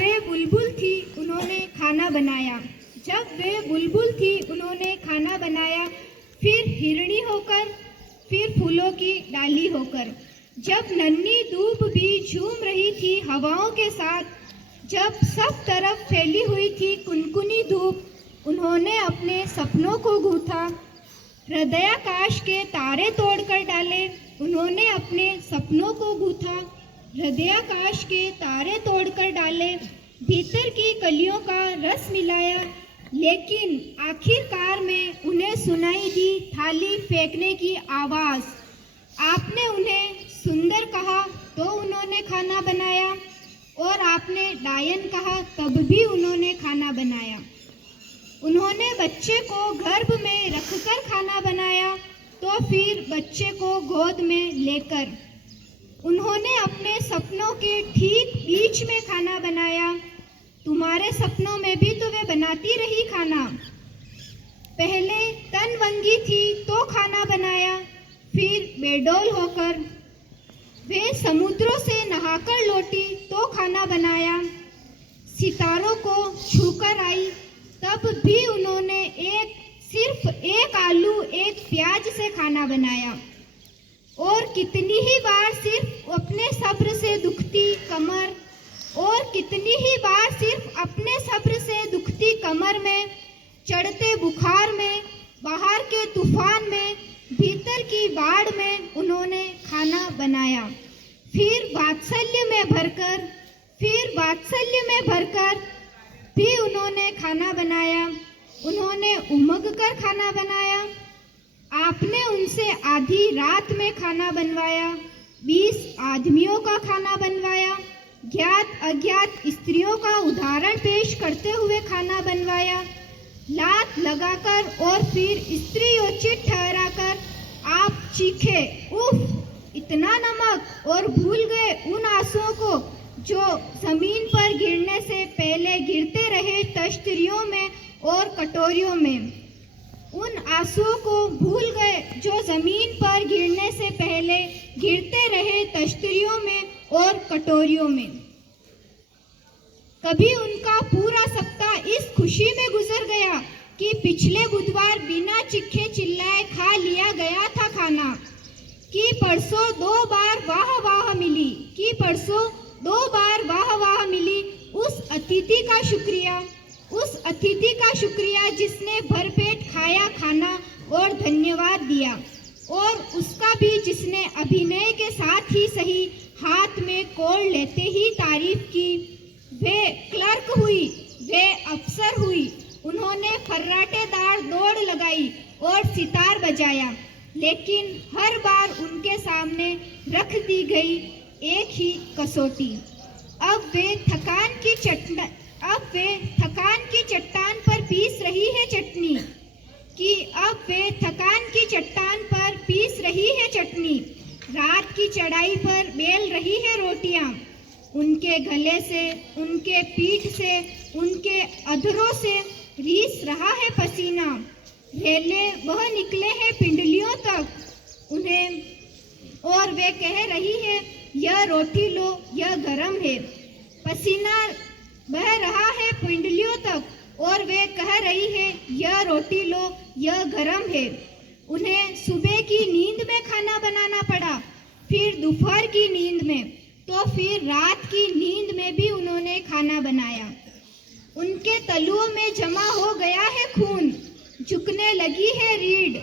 वे बुलबुल थी उन्होंने खाना बनाया, जब वे बुलबुल थी उन्होंने खाना बनाया, फिर हिरणी होकर, फिर फूलों की डाली होकर। जब नन्ही धूप भी झूम रही थी हवाओं के साथ, जब सब तरफ फैली हुई थी कुनकुनी धूप, उन्होंने अपने सपनों को गूंथा। हृदयाकाश के तारे तोड़कर डाले, उन्होंने अपने सपनों को गूंथा। हृदयाकाश के तारे तोड़कर डाले, भीतर की कलियों का रस मिलाया, लेकिन आखिरकार में उन्हें सुनाई दी थाली फेंकने की आवाज़। आपने उन्हें सुंदर कहा तो उन्होंने खाना बनाया, और आपने डायन कहा तब भी उन्होंने खाना बनाया। उन्होंने बच्चे को गर्भ में रखकर खाना बनाया, तो फिर बच्चे को गोद में लेकर। उन्होंने अपने सपनों के ठीक बीच में खाना बनाया। तुम्हारे सपनों में भी तो वे बनाती रही खाना। पहले तनवंगी थी तो खाना बनाया, फिर बेडौल होकर। वे समुद्रों से नहाकर लौटी तो खाना बनाया। सितारों को छूकर आई तब भी उन्होंने सिर्फ एक आलू एक प्याज से खाना बनाया। और कितनी ही बार सिर्फ अपने सब्र से दुखती कमर, और कितनी ही बार सिर्फ अपने सब्र से दुखती कमर में, चढ़ते बुखार में, बाहर के तूफान में, भीतर की बाढ़ में उन्होंने खाना बनाया। फिर वात्सल्य में भरकर भी उन्होंने खाना बनाया। उन्होंने उमग कर खाना बनाया। आपने उनसे आधी रात में खाना बनवाया, 20 आदमियों का खाना बनवाया, ज्ञात अज्ञात स्त्रियों का उदाहरण पेश करते हुए खाना बनवाया, लात लगाकर और फिर स्त्रीयोचित ठहराकर आप चीखे, उफ इतना नमक, और भूल गए उन आंसुओं को जो जमीन पर गिरने से पहले गिरते रहे तश्तरियों में और कटोरियों में। उन आंसुओं को भूल गए जो जमीन पर गिरने से पहले गिरते रहे तश्तरियों में और कटोरियों में। कभी उनका पूरा सप्ताह इस खुशी में गुजर गया कि पिछले बुधवार बिना चिखे चिल्लाए खा लिया गया था खाना, कि परसों 2 बार वाह वाह मिली, कि परसों 2 बार वाह वाह मिली। उस अतिथि का शुक्रिया जिसने भरपेट खाया खाना और धन्यवाद दिया, और उसका भी जिसने अभिनय के साथ ही सही हाथ में कोड़ लेते ही तारीफ की। वे क्लर्क हुई, वे अफसर हुई, उन्होंने फर्राटेदार दौड़ लगाई और सितार बजाया, लेकिन हर बार उनके सामने रख दी गई एक ही कसौटी। अब वे थकान की चट्टान पर पीस रही है चटनी, कि अब वे थकान की चट्टान पर पीस रही है चटनी। रात की चढ़ाई पर बेल रही है रोटियां। उनके गले से, उनके पीठ से, उनके अधरों से रीस रहा है पसीना। रेले बह निकले हैं पिंडलियों तक उन्हें, और वे कह रही है यह रोटी लो, यह गरम है। पसीना बह रहा है पिंडलियों तक, और वे कह रही है यह रोटी लो, यह गरम है। उन्हें सुबह की नींद में खाना बनाना पड़ा, फिर दोपहर की नींद में, तो फिर रात की नींद में भी उन्होंने खाना बनाया। उनके तलुओं में जमा हो गया है खून, झुकने लगी है रीढ़,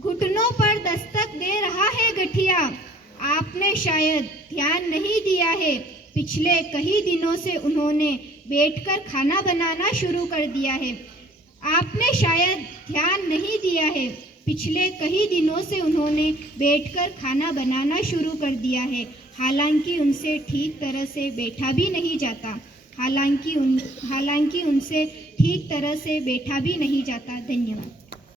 घुटनों पर दस्तक दे रहा है गठिया। आपने शायद ध्यान नहीं दिया है, पिछले कई दिनों से उन्होंने बैठकर खाना बनाना शुरू कर दिया है। आपने शायद ध्यान नहीं दिया है, पिछले कई दिनों से उन्होंने बैठकर खाना बनाना शुरू कर दिया है। हालांकि उनसे ठीक तरह से बैठा भी नहीं जाता, हालांकि उनसे ठीक तरह से बैठा भी नहीं जाता। धन्यवाद।